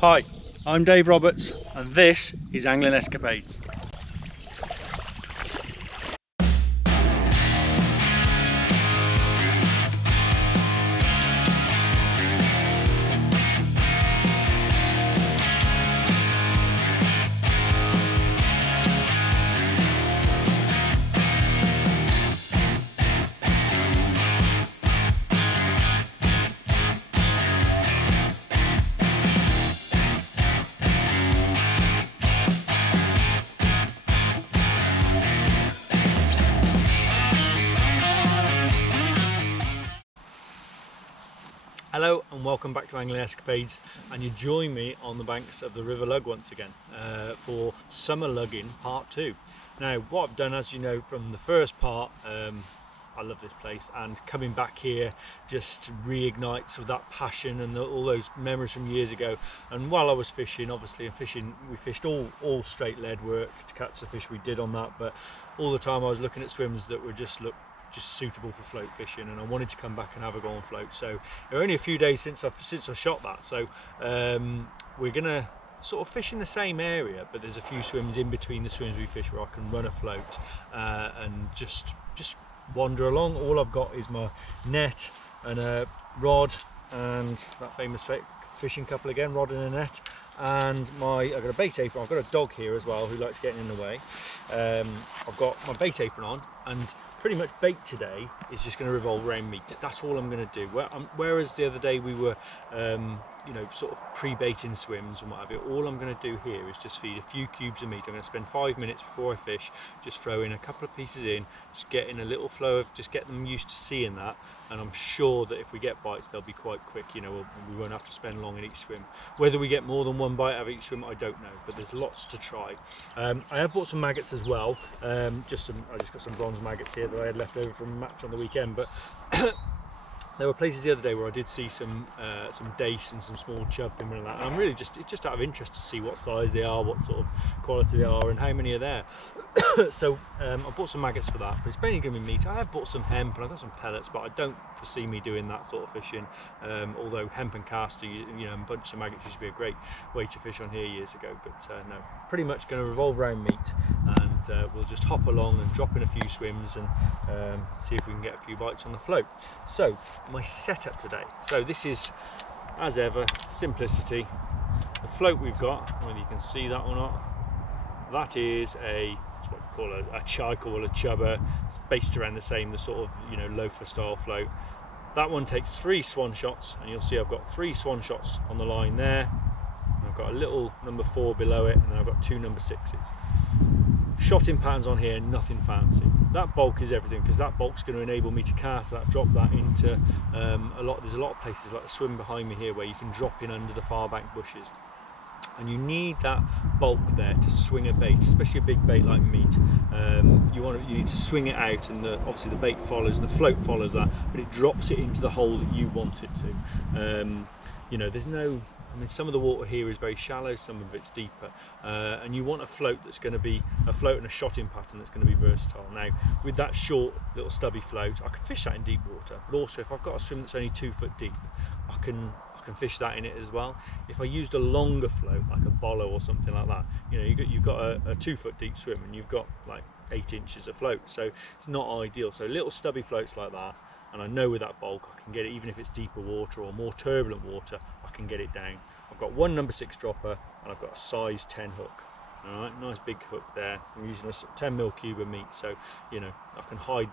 Hi, I'm Dave Roberts and this is Angling Escapades. Hello and welcome back to Angling Escapades, and you join me on the banks of the River Lugg once again for Summer Lugging Part 2. Now what I've done, as you know from the first part, I love this place, and coming back here just reignites all that passion and all those memories from years ago. And while I was fishing, obviously we fished all straight lead work to catch the fish we did on that, but all the time I was looking at swims that were just suitable for float fishing, and I wanted to come back and have a go on float. So there are only a few days since I shot that, so we're gonna sort of fish in the same area, but there's a few swims in between the swims we fish where I can run a float and just wander along. All I've got is my net and a rod and that famous fishing couple again, rod and a net, and I've got a bait apron. I've got a dog here as well who likes getting in the way. I've got my bait apron on, and pretty much bait today is just going to revolve around meat. That's all I'm going to do. Whereas the other day we were you know, sort of pre-baiting swims and what have you, all I'm going to do here is just feed a few cubes of meat. I'm going to spend 5 minutes before I fish just throwing a couple of pieces in, just getting a little flow of, just get them used to seeing that, and I'm sure that if we get bites they'll be quite quick. You know, we won't have to spend long in each swim. Whether we get more than one bite out of each swim I don't know, but there's lots to try. I have bought some maggots as well. I just got some bronze maggots here that I had left over from a match on the weekend, but there were places the other day where I did see some dace and some small chub and that, and I'm really it's just out of interest to see what size they are, what sort of quality they are, and how many are there. So I bought some maggots for that, but it's mainly going to be meat. I have bought some hemp and I've got some pellets, but I don't foresee me doing that sort of fishing. Although hemp and castor, you know, and a bunch of maggots used to be a great way to fish on here years ago, but no, pretty much going to revolve around meat, and we'll just hop along and drop in a few swims and see if we can get a few bites on the float. So my setup today, so this is, as ever, simplicity. The float we've got, whether you can see that or not, that is what we call I call a chubber. It's based around the sort of, you know, loafer style float. That one takes 3 swan shots, and you'll see I've got 3 swan shots on the line there. I've got a little number 4 below it, and then I've got 2 number 6s. Shotting patterns on here, nothing fancy. That bulk is everything, because that bulk's going to enable me to cast that, drop that into there's a lot of places like the swim behind me here where you can drop in under the far bank bushes, and you need that bulk there to swing a bait, especially a big bait like meat. You need to swing it out, and obviously the bait follows, the float follows that, but it drops it into the hole that you want it to. You know, there's no, I mean, some of the water here is very shallow, some of it's deeper, and you want a float that's going to be a float and a shotting pattern that's going to be versatile. Now, with that short little stubby float, I can fish that in deep water, but also if I've got a swim that's only 2 foot deep, I can fish that in it as well. If I used a longer float, like a bollo or something like that, you know, you've got a 2 foot deep swim and you've got like 8 inches of float, so it's not ideal. So little stubby floats like that, and I know with that bulk I can get it, even if it's deeper water or more turbulent water, I can get it down. I've got one number 6 dropper, and I've got a size 10 hook. All right, nice big hook there. I'm using a 10mm cube of meat, so you know I can hide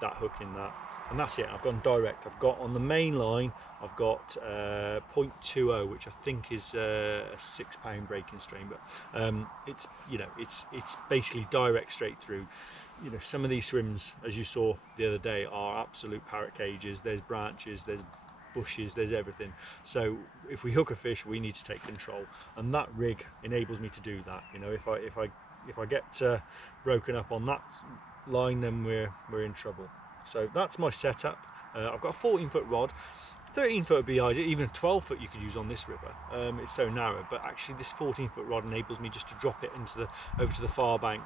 that hook in that, and that's it. I've gone direct. I've got on the main line, I've got 0.20, which I think is a 6 pound breaking strain, but it's, you know, it's basically direct straight through. You know, some of these swims, as you saw the other day, are absolute parrot cages. There's branches, there's bushes, there's everything. So if we hook a fish, we need to take control, and that rig enables me to do that. You know, if I get broken up on that line, then we're in trouble. So that's my setup. I've got a 14-foot rod. 13 foot would be ideal, even a 12 foot you could use on this river. It's so narrow, but actually this 14 foot rod enables me just to drop it over to the far bank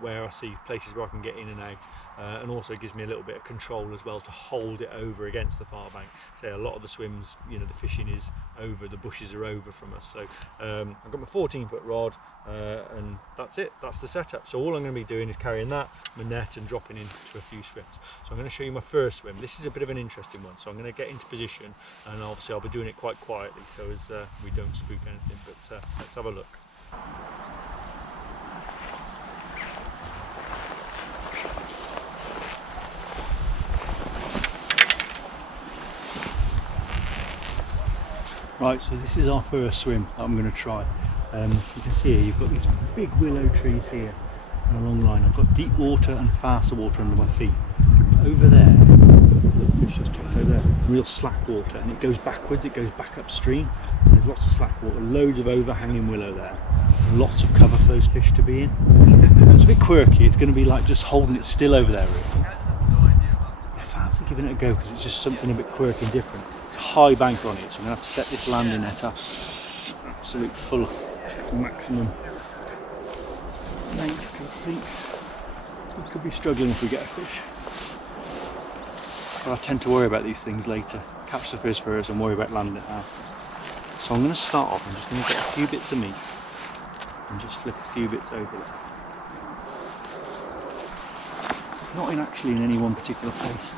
where I see places where I can get in and out, and also gives me a little bit of control as well to hold it over against the far bank. So a lot of the swims, you know, the fishing is over, the bushes are over from us. So I've got my 14 foot rod, and that's it, that's the setup. So all I'm going to be doing is carrying that, my net, and dropping into a few swims. So I'm going to show you my first swim. This is a bit of an interesting one, so I'm going to get into position, and obviously I'll be doing it quite quietly so as we don't spook anything, but let's have a look. Right, so this is our first swim that I'm going to try. You can see here you've got these big willow trees here and a long line. I've got deep water and faster water under my feet. Over there, there's a little fish just tucked over there, real slack water, and it goes backwards, it goes back upstream, and there's lots of slack water, loads of overhanging willow there, lots of cover for those fish to be in. So it's a bit quirky, it's going to be like just holding it still over there really. I fancy giving it a go because it's just something a bit quirky and different. It's a high bank on it, so I'm going to have to set this landing net up absolute full maximum length, I think. We could be struggling if we get a fish. But I tend to worry about these things later. Catch the fish first and worry about landing it now. So I'm going to start off, I'm just going to get a few bits of meat and just flip a few bits over there. It's not actually in any one particular place.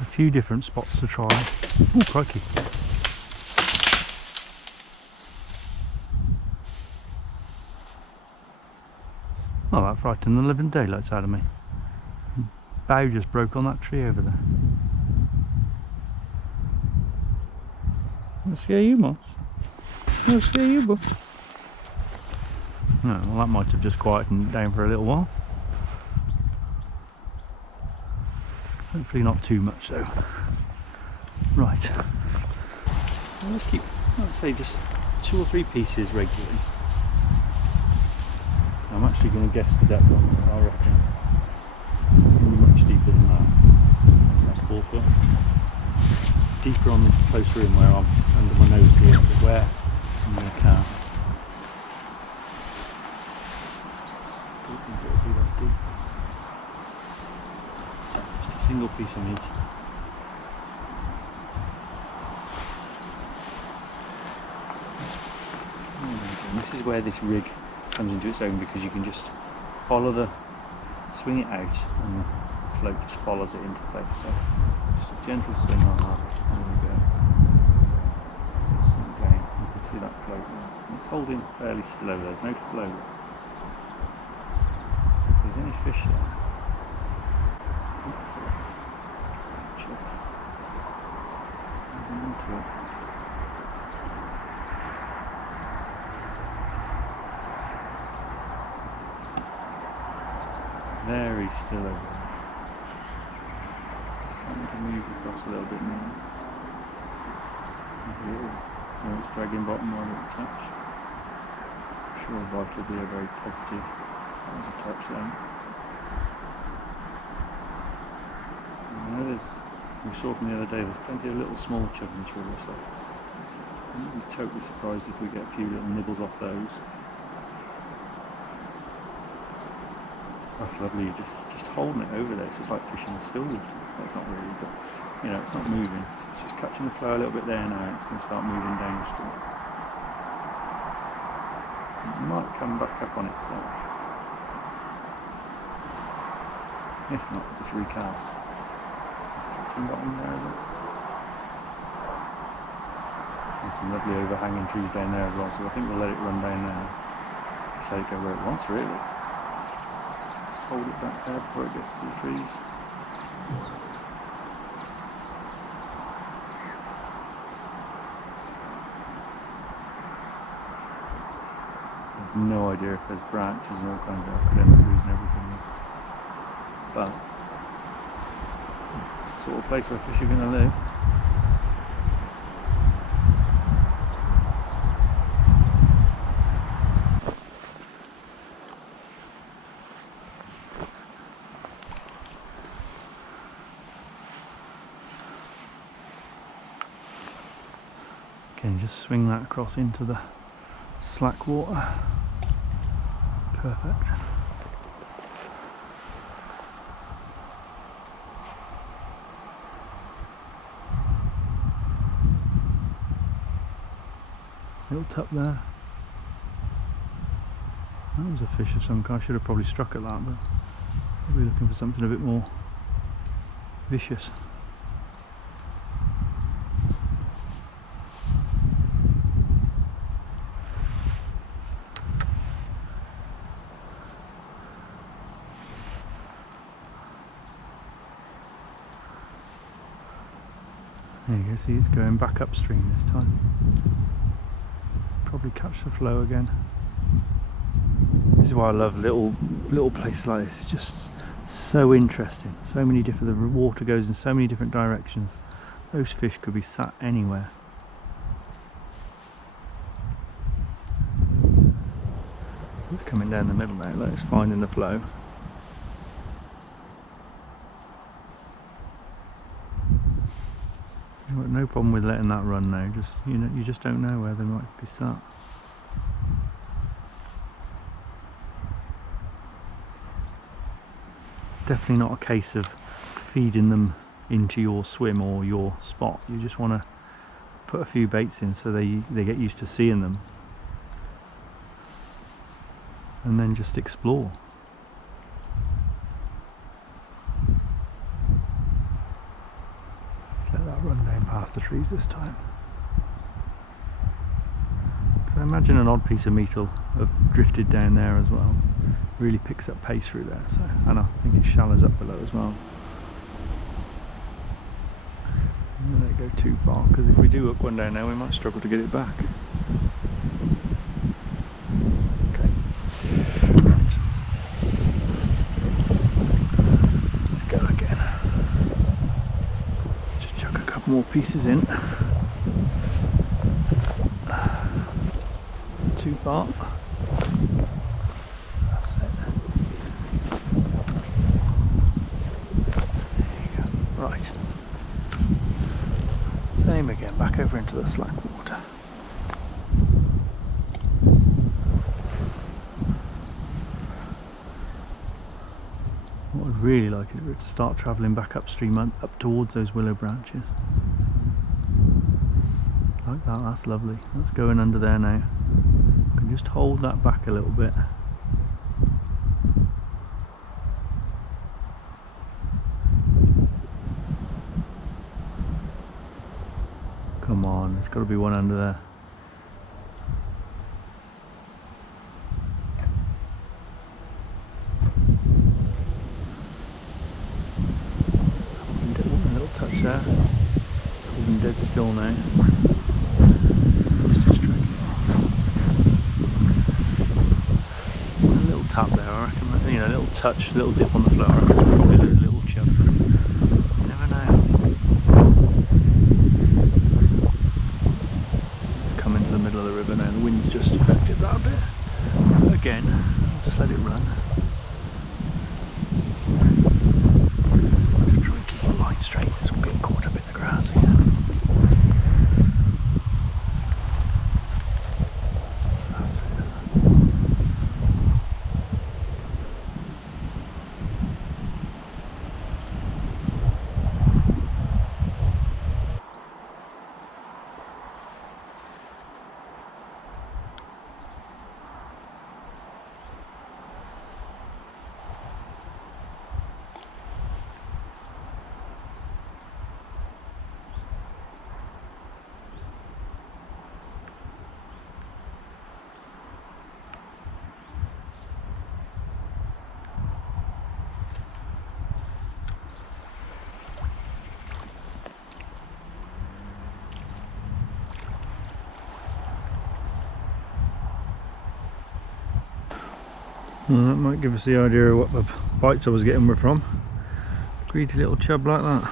A few different spots to try. Oh, crikey. Oh, that frightened the living daylights out of me. Bough just broke on that tree over there. I'll scare you, Moss. I'll scare you, boy. No, well, that might have just quietened down for a little while. Hopefully not too much though. Right. Let's keep, I'd say, just 2 or 3 pieces regularly. I'm actually going to guess the depth on this, I reckon. Much deeper than that. That's 4 foot. Deeper on this closer in where I'm under my nose here, but where I'm going to count. I don't think it'll be that deep. Just a single piece of meat. And this is where this rig comes into its own, because you can just swing it out and the float just follows it into place. So just a gentle swing on that. There we go. Sink down. You can see that float there. It's holding fairly still over there. There's no flow. So if there's any fish there, into it. Very still over there. Starting to move across a little bit now. Oh, it's dragging bottom while it touch. I'm sure that will be a very positive touch then. We saw from the other day there's plenty of little small chub in this river, so I wouldn't be totally surprised if we get a few little nibbles off those. That's lovely, you're just holding it over there, so it's like fishing the stools. Well, it's not really, but you know, it's not moving. It's just catching the flow a little bit there now, and it's going to start moving down the stool. It might come back up on itself. If not, just recast. Just touching bottom there, is it? There's some lovely overhanging trees down there as well, so I think we'll let it run down there. Just let it go where it wants, really. Hold it back there before it gets to the trees. I've no idea if there's branches and all kinds of, I could end up losing everything. But it's the sort of place where fish are going to live. Again, just swing that across into the slack water. Perfect. Little tup there. That was a fish of some kind. I should have probably struck at that, but probably looking for something a bit more vicious. There you go, see it's going back upstream this time. Probably catch the flow again. This is why I love little places like this. It's just so interesting. So many different, the water goes in so many different directions. Those fish could be sat anywhere. It's coming down the middle now, let's find the flow. No problem with letting that run now, just you just don't know where they might be sat. It's definitely not a case of feeding them into your swim or your spot. You just want to put a few baits in so they get used to seeing them, and then just explore. Let that run down past the trees this time. I imagine an odd piece of meat will have drifted down there as well. Really picks up pace through there, so, and I think it shallows up below as well. Don't let it go too far, because if we do hook one down there we might struggle to get it back. Okay. Right. Let's go again. Just chuck a couple more pieces in. Too far. That's it. There you go. Right. Same again, back over into the slack water. What I'd really like is for it to start travelling back upstream, up towards those willow branches. Like that, that's lovely. That's going under there now. Can just hold that back a little bit. Come on, there's got to be one under there. A little touch there. Holding dead still now. Tap there, I reckon, a little touch, a little dip on the flow, I reckon it's probably a little chub. You never know. It's come into the middle of the river now, the wind's just affected that a bit. Again, I'll just let it run. Just try and keep the line straight, this will get caught up in the grass here. Well, that might give us the idea of what the bites I was getting were from. Greedy little chub like that.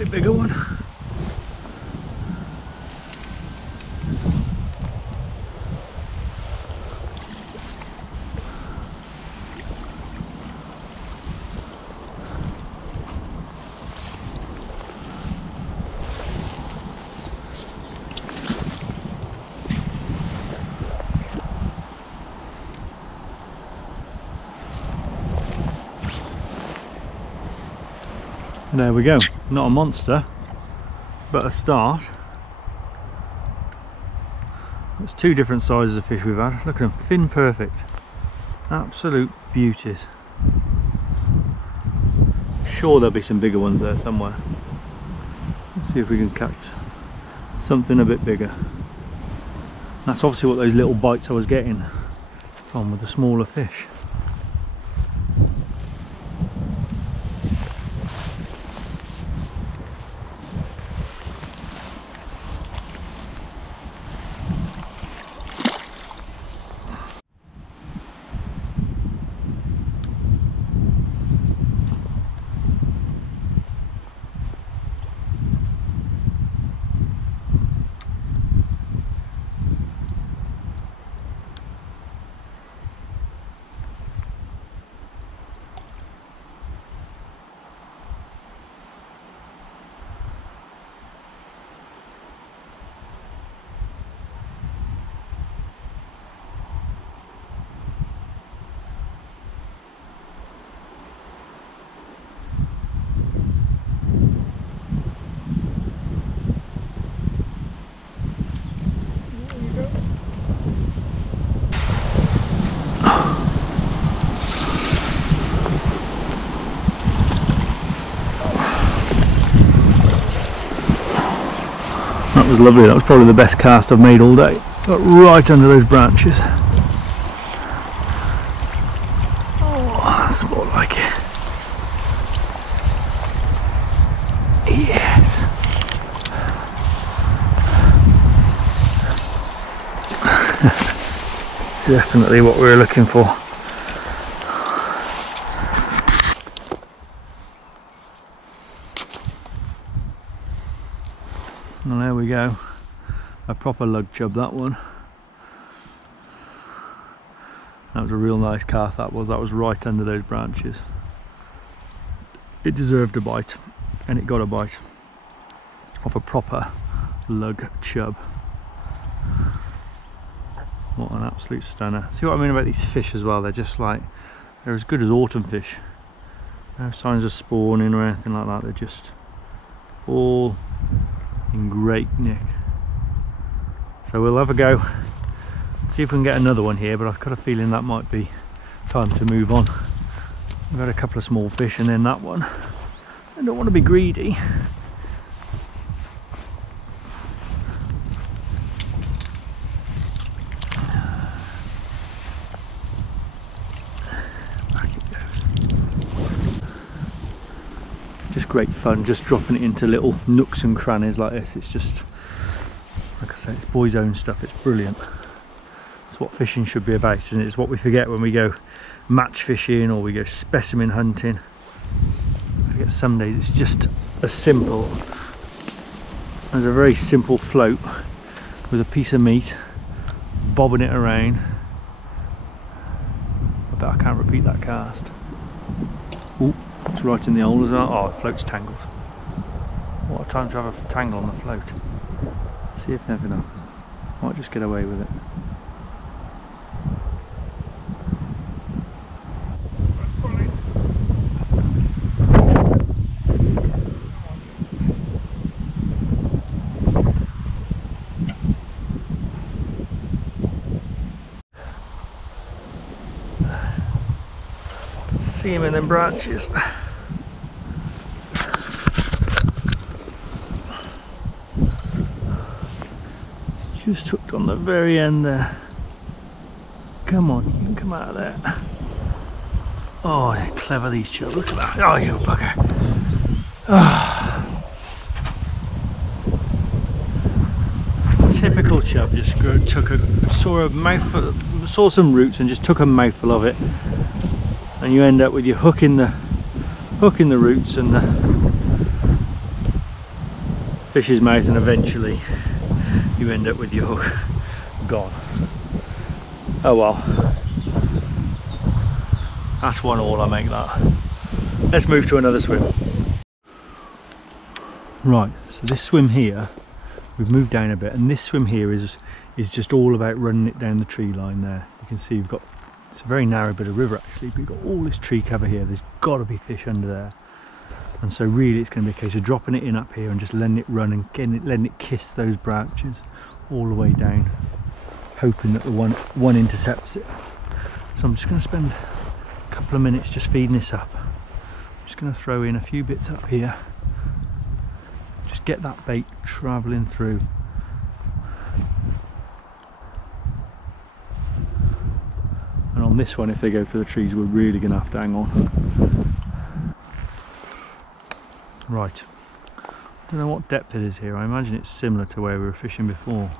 slightly bigger one. There we go, not a monster, but a start. There's two different sizes of fish we've had. Look at them, fin perfect, absolute beauties. Sure there'll be some bigger ones there somewhere. Let's see if we can catch something a bit bigger. That's obviously what those little bites I was getting from with the smaller fish. That was lovely, that was probably the best cast I've made all day. Got right under those branches. Oh, that's more like it. Yes. Definitely what we were looking for. And there we go, a proper lug chub, that one. That was a real nice cast, that was right under those branches. It deserved a bite, and it got a bite of a proper lug chub. What an absolute stunner. See what I mean about these fish as well, they're just like, they're as good as autumn fish. No signs of spawning or anything like that, they're just all in great nick. So we'll have a go, see if we can get another one here, but I've got a feeling that might be time to move on. We've got a couple of small fish and then that one. I don't want to be greedy. Just great fun, just dropping it into little nooks and crannies like this. It's just, like I say, it's boys' own stuff, it's brilliant. It's what fishing should be about, isn't it? It's what we forget when we go match fishing or we go specimen hunting. I forget some days it's just as simple as a very simple float with a piece of meat, bobbing it around. I bet I can't repeat that cast. Ooh. It's right in the hole as well. Oh, the float's tangled. What a time to have a tangle on the float. See if never know. Might just get away with it. See him in them branches. It's just hooked on the very end there. Come on, you can come out of there. Oh, they're clever these chubs. Look at that. Oh, you bugger. Oh. Typical chub. Just saw some roots and just took a mouthful of it. And you end up with your hook in the roots and fish's mouth, and eventually you end up with your hook gone. Oh well, that's 1-all, I make that. Let's move to another swim. Right, so this swim here, we've moved down a bit, and this swim here is just all about running it down the tree line there. You can see we've got, it's a very narrow bit of river actually, but we've got all this tree cover here. There's got to be fish under there, and so really it's going to be a case of dropping it in up here and just letting it run and letting it kiss those branches all the way down, hoping that the one intercepts it. So I'm just going to spend a couple of minutes just feeding this up. I'm just going to throw in a few bits up here, just get that bait travelling through. And on this one, if they go for the trees, we're really going to have to hang on. Right, I don't know what depth it is here. I imagine it's similar to where we were fishing before.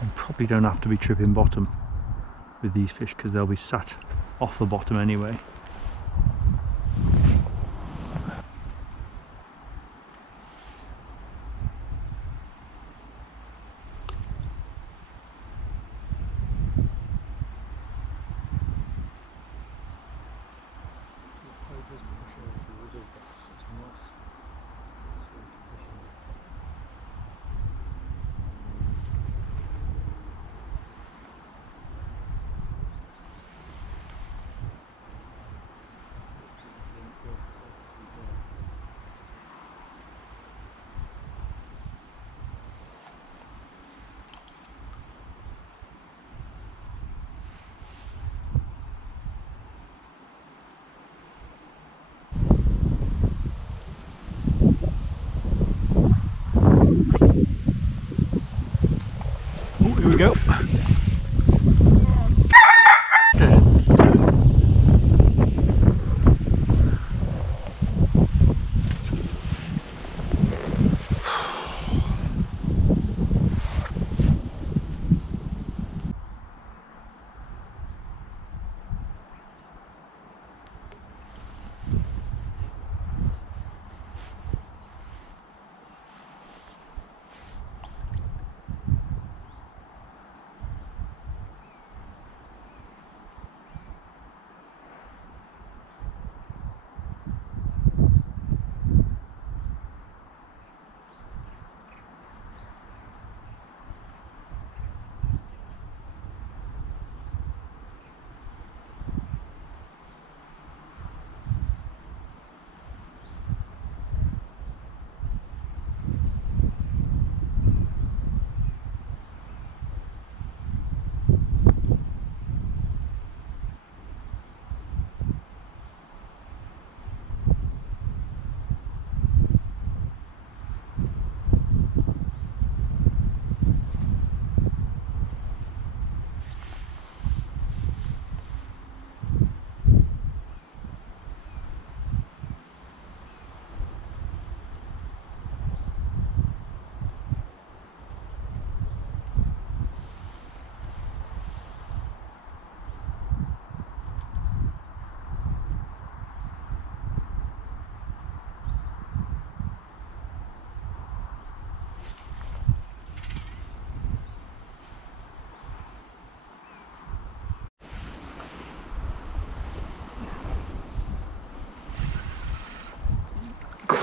And probably don't have to be tripping bottom with these fish because they'll be sat off the bottom anyway. Here we go.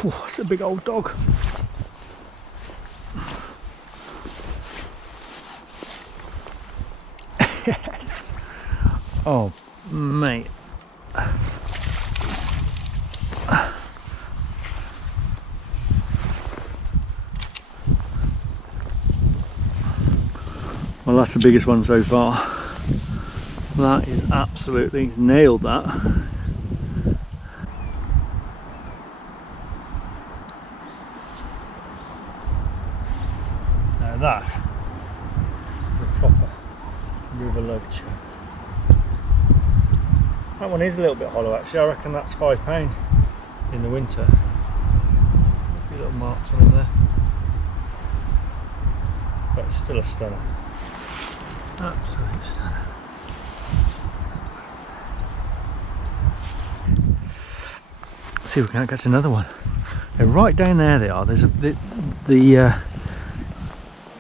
Oh, it's a big old dog. Yes. Oh, mate. Well, that's the biggest one so far. That is absolutely nailed that. Now that is a proper River Lugg chip. That one is a little bit hollow actually. I reckon that's £5 in the winter. A few little marks on in there. But it's still a stunner. Absolute stunner. See if we can't catch another one. They're right down there. They are. There's the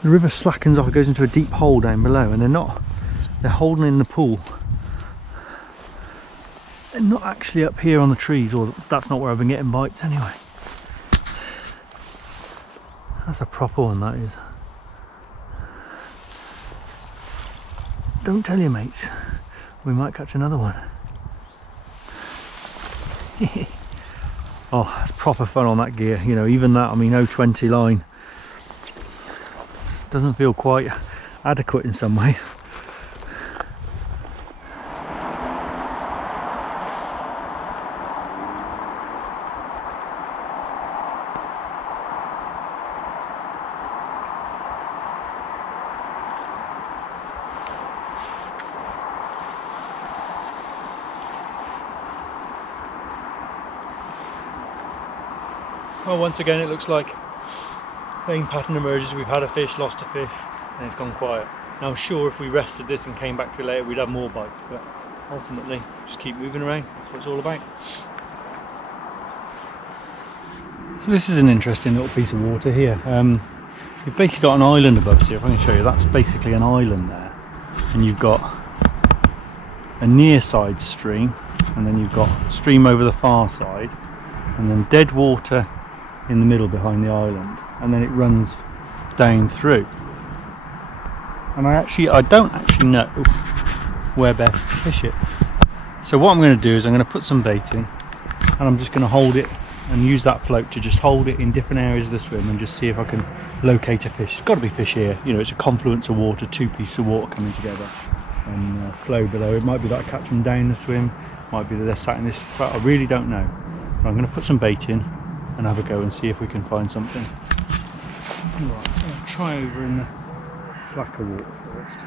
river slackens off. It goes into a deep hole down below, and they're holding in the pool. They're not actually up here on the trees, or that's not where I've been getting bites anyway. That's a proper one, that is. Don't tell your mates, we might catch another one. Oh, that's proper fun on that gear, you know, even that, I mean, 020 line doesn't feel quite adequate in some ways. Well, once again it looks like same pattern emerges. We've had a fish, lost a fish, and it's gone quiet. Now I'm sure if we rested this and came back to it later we'd have more bites, but ultimately just keep moving around. That's what it's all about. So this is an interesting little piece of water here. You've basically got an island above us here. If I can show you, that's basically an island there, and you've got a near side stream, and then you've got a stream over the far side, and then dead water in the middle behind the island, and then it runs down through. And I don't actually know where best to fish it. So what I'm going to do is I'm going to put some bait in, and I'm just going to hold it and use that float to just hold it in different areas of the swim and just see if I can locate a fish. It's got to be fish here, you know, it's a confluence of water, two pieces of water coming together and flow below. It might be that I catch them down the swim, might be that they're sat in this, but I really don't know. But I'm going to put some bait in and have a go and see if we can find something. Right, I'm going to try over in the slacker water first.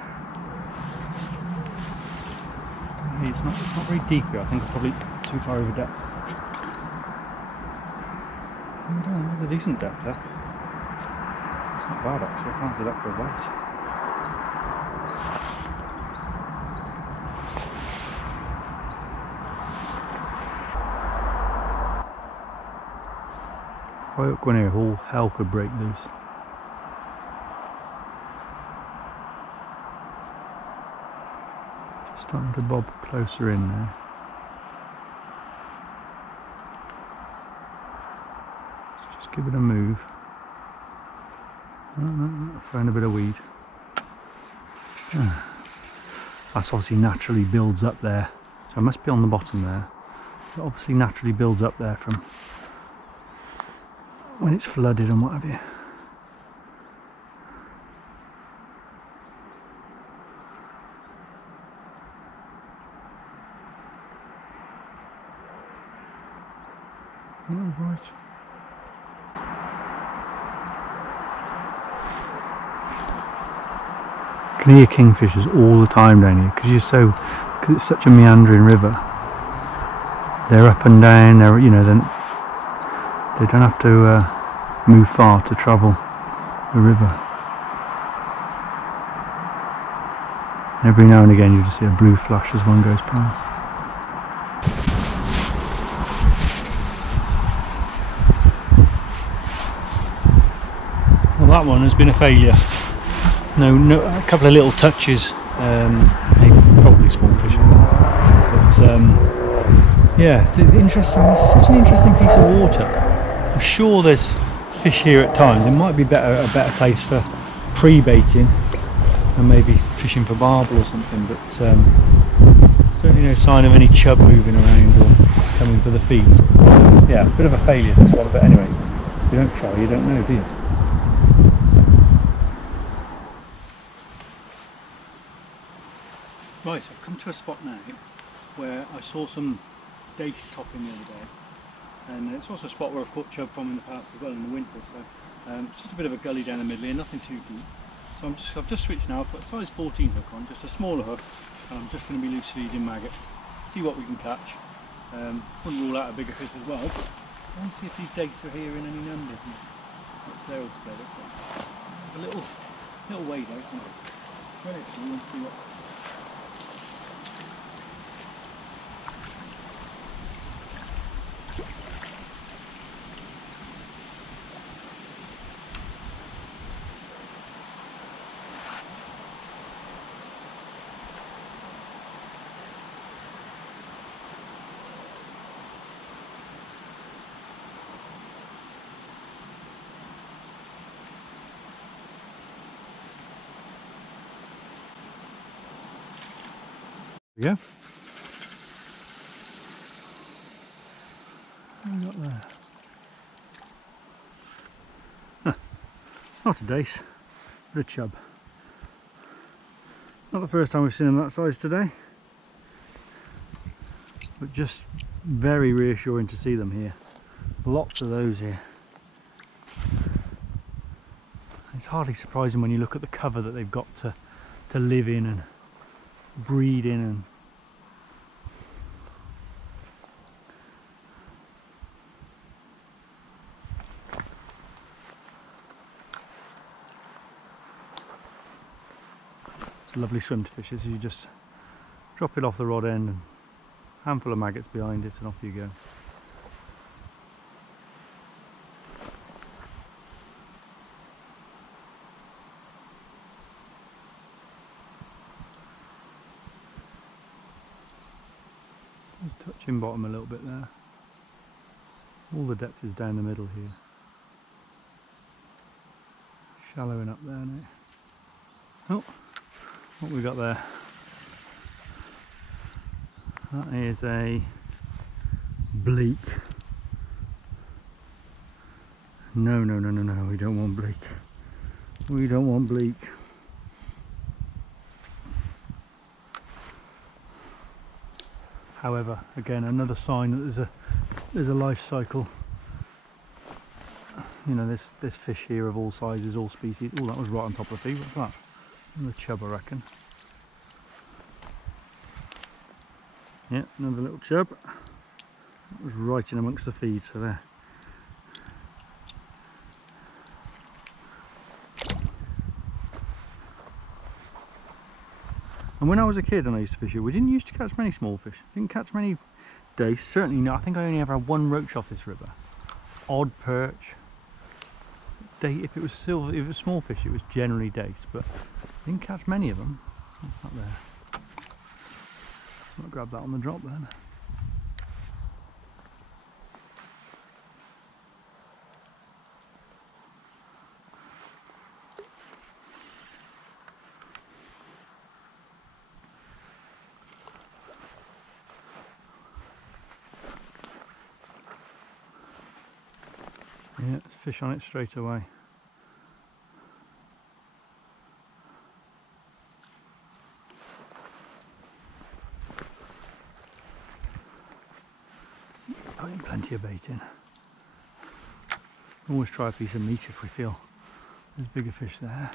It's not very deep here. I think I'm probably too far over depth. There's a decent depth there. It's not bad actually. I fancy that for a bite. If I hook one here, all hell could break loose. Just starting to bob closer in there. Let's just give it a move. Oh, found a bit of weed. That's obviously naturally builds up there. So it must be on the bottom there. It obviously naturally builds up there from when it's flooded and what have you. Oh, right. You can hear kingfishers all the time down here because it's such a meandering river. They're up and down. They're, you know, they don't have to move far to travel the river. Every now and again you just see a blue flash as one goes past. Well, that one has been a failure. No, a couple of little touches, probably small fish, but yeah, it's interesting. It's such an interesting piece of water. I'm sure there's fish here at times. It might be a better place for pre-baiting and maybe fishing for barbel or something, but certainly no sign of any chub moving around or coming for the feed. Yeah, a bit of a failure this one, but anyway, if you don't try, you don't know, do you? Right, so I've come to a spot now where I saw some dace topping the other day, and it's also a spot where I've caught chub from in the past as well in the winter, so it's just a bit of a gully down the middle here, nothing too deep. So I've just switched now. I've put a size 14 hook on, just a smaller hook, and I'm just going to be loose feeding maggots, see what we can catch. Wouldn't rule out a bigger fish as well. I want to see if these dace are here in any numbers. It's there all together. So a little way though, isn't it? Right, so we want to see what. Yeah. What have we got there? Huh. Not a dace, but a chub. Not the first time we've seen them that size today, but just very reassuring to see them here. Lots of those here. It's hardly surprising when you look at the cover that they've got to live in and breed in. And it's a lovely swim to fish. So you just drop it off the rod end and a handful of maggots behind it and off you go. Just touching bottom a little bit there. All the depth is down the middle here. Shallowing up there now. Oh, what we got there? That is a bleak. No, we don't want bleak. We don't want bleak. However, again, another sign that there's a life cycle. You know, this fish here of all sizes, all species. Oh, that was right on top of the feet. What's that? Another chub, I reckon. Yeah, another little chub. That was right in amongst the feed, so there. And when I was a kid and I used to fish here, we didn't used to catch many small fish. Didn't catch many dace. Certainly not. I think I only ever had one roach off this river. Odd perch. If it was silver, if it was small fish, it was generally dace, but I didn't catch many of them. What's that there? Let's not grab that on the drop then. Yeah, let's fish on it straight away. Putting plenty of bait in. Always try a piece of meat if we feel there's bigger fish there.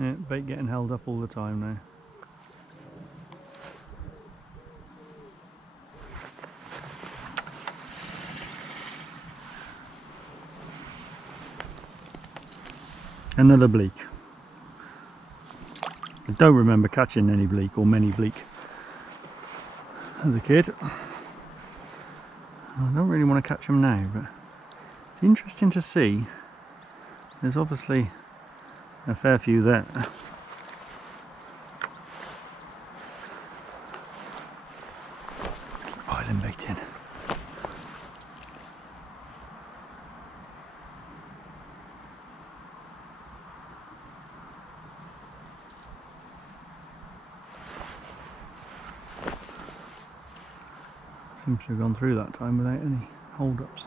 Yeah, bait getting held up all the time now. Another bleak. I don't remember catching any bleak or many bleak as a kid. I don't really want to catch them now, but it's interesting to see. There's obviously a fair few there. Let's keep piling bait in. Seems to have gone through that time without any hold-ups.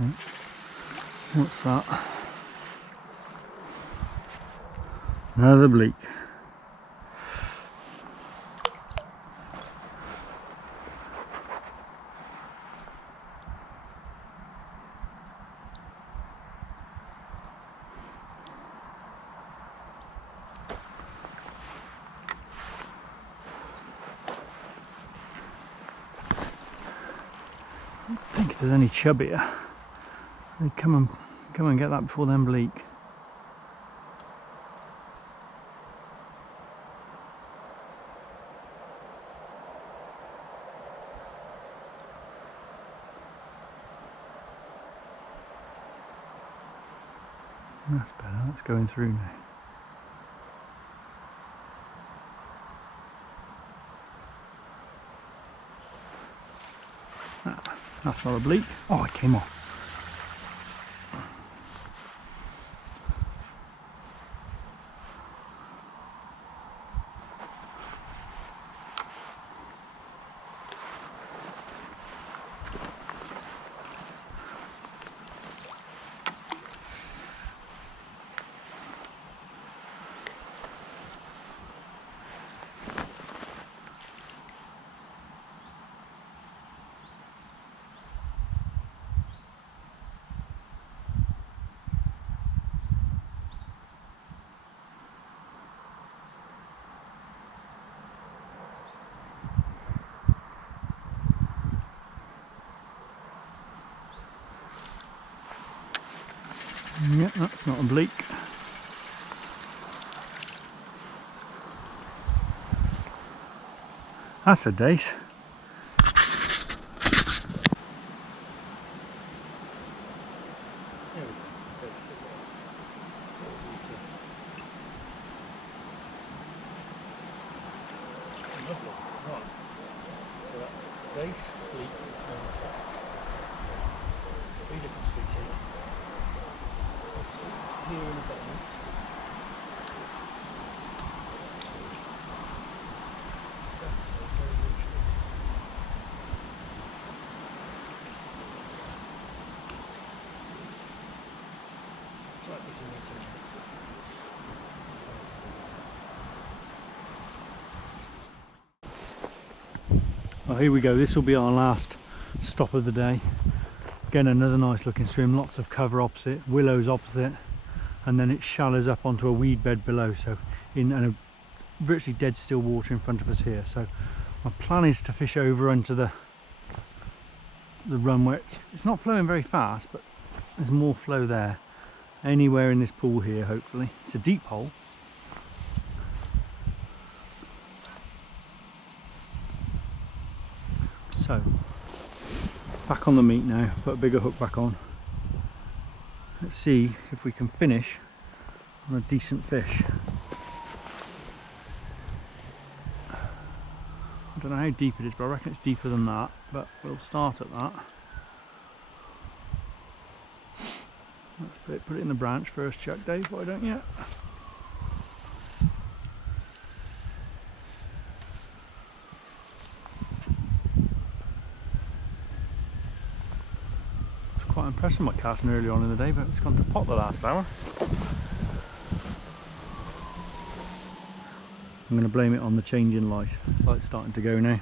Okay. What's that? Another bleak. I don't think if there's any chubbier. They come and get that before them bleak. That's better, that's going through now. That's not a bleak. Oh, it came off. Yeah, that's not a bleak. That's a dace. Three different species. Here in abundance. It's like these are meeting. Well, here we go. This will be our last stop of the day. Again, another nice looking stream, lots of cover opposite, willows opposite, and then it shallows up onto a weed bed below, so in and a virtually dead still water in front of us here. So my plan is to fish over onto the run where it's not flowing very fast, but there's more flow there. Anywhere in this pool here, hopefully. It's a deep hole. So back on the meat now, put a bigger hook back on. Let's see if we can finish on a decent fish. I don't know how deep it is, but I reckon it's deeper than that, but we'll start at that. Let's put it in the branch first, Chuck Dave, why don't you? Quite impressed with my casting early on in the day, but it's gone to pot the last hour. I'm going to blame it on the change in light. Light's starting to go now.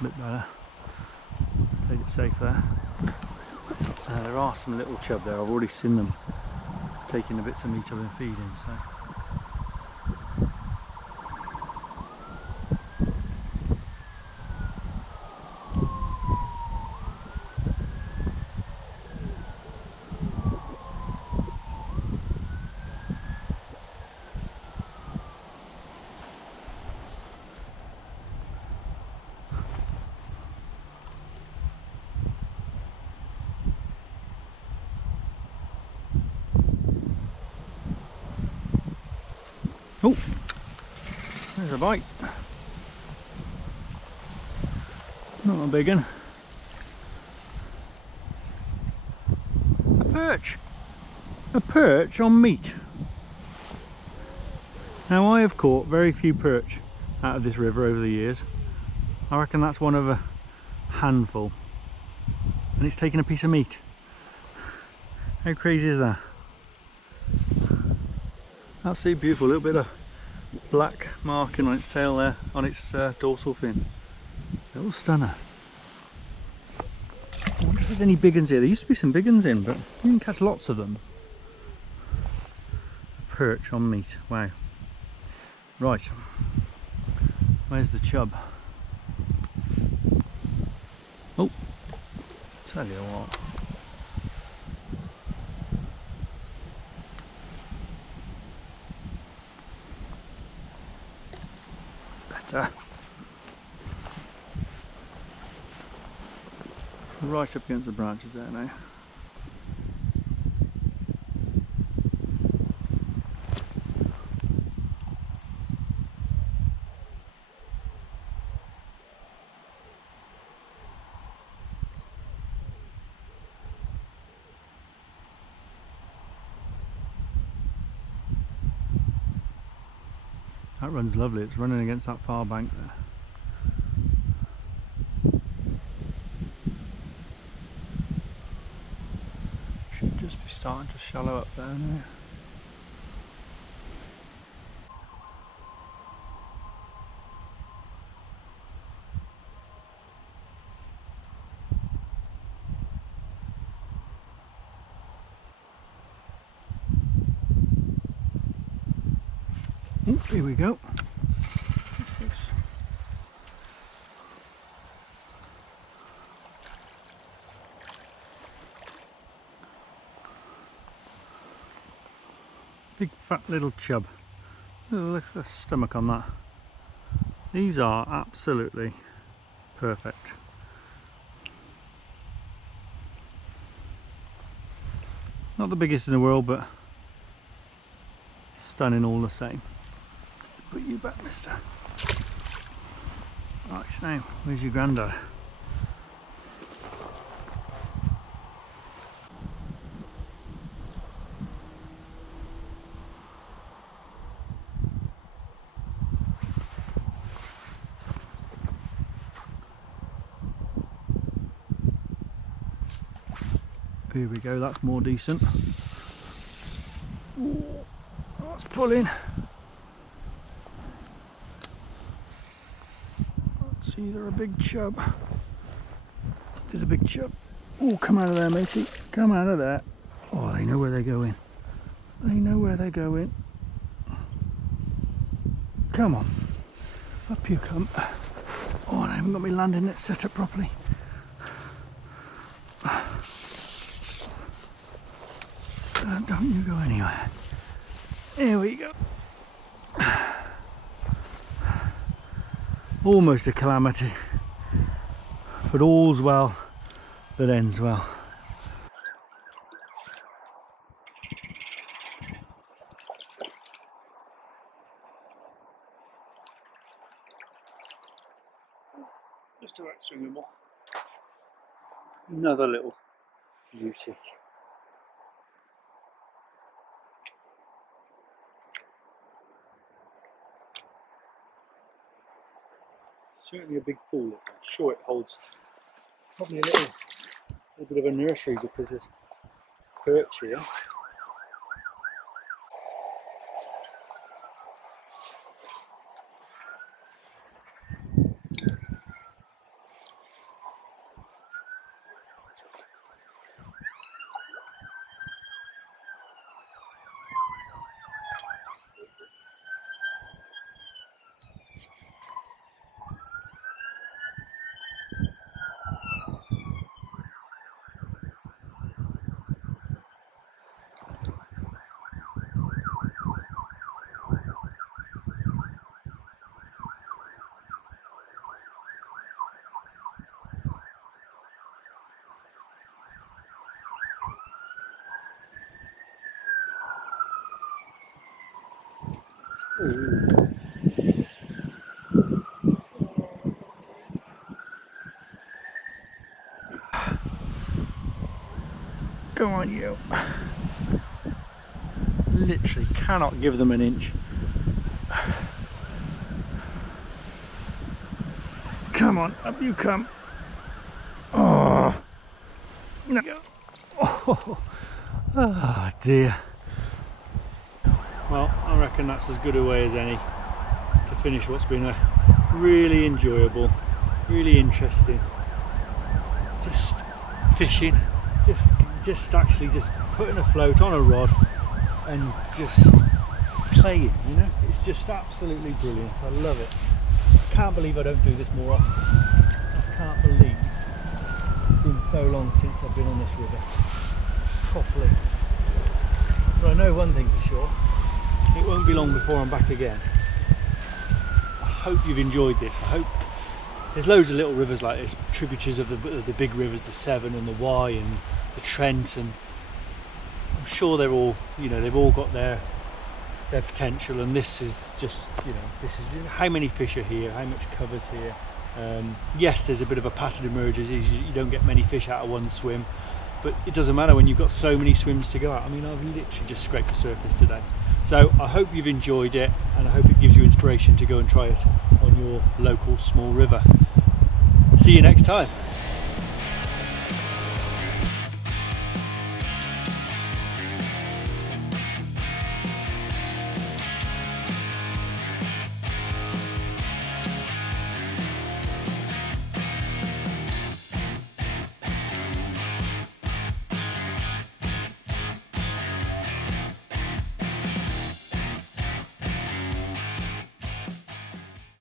A bit better. Played it safe there. There are some little chub there. I've already seen them taking the bits of meat I've been feeding. So. Oh, there's a bite. Not a big one. A perch. A perch on meat. Now I have caught very few perch out of this river over the years. I reckon that's one of a handful. And it's taken a piece of meat. How crazy is that? Absolutely beautiful, a little bit of black marking on its tail there, on its dorsal fin. Little stunner. I wonder if there's any big ones here. There used to be some big ones in, but you can catch lots of them. A perch on meat, wow. Right, where's the chub? Oh, tell you what. Right up against the branches there now. That runs lovely, it's running against that far bank there. Should just be starting to shallow up there now. Oh, here we go. Big fat little chub. Oh, look at the stomach on that. These are absolutely perfect. Not the biggest in the world, but stunning all the same. Put you back, mister. Right, now, where's your granddad? Here we go, that's more decent. Ooh, that's pulling. That's either a big chub. It is a big chub. Oh, come out of there, matey. Come out of there. Oh, they know where they're going. They know where they're going. Come on. Up you come. Oh, I haven't got my landing net set up properly. Don't you go anywhere. Here we go. Almost a calamity, but all's well that ends well. Just about swimmable. Another little beauty. Certainly a big pool. I'm sure it holds probably a little bit of a nursery because there's perch here. Ooh. Come on, you. Literally cannot give them an inch. Come on, up you come. Oh, no. Oh dear. Well, I reckon that's as good a way as any to finish what's been a really enjoyable, really interesting, just fishing, just actually just putting a float on a rod and just playing, you know. It's just absolutely brilliant. I love it. I can't believe I don't do this more often. I can't believe it's been so long since I've been on this river properly. But I know one thing for sure, it won't be long before I'm back again. I hope you've enjoyed this. I hope there's loads of little rivers like this, tributaries of the big rivers, the Severn and the Wye and the Trent, and I'm sure they're all, you know, they've all got their potential, and this is just, you know, this is how many fish are here, how much cover's here. Yes, there's a bit of a pattern emerges. You don't get many fish out of one swim, but it doesn't matter when you've got so many swims to go out. I mean, I've literally just scraped the surface today. So I hope you've enjoyed it, and I hope it gives you inspiration to go and try it on your local small river. See you next time.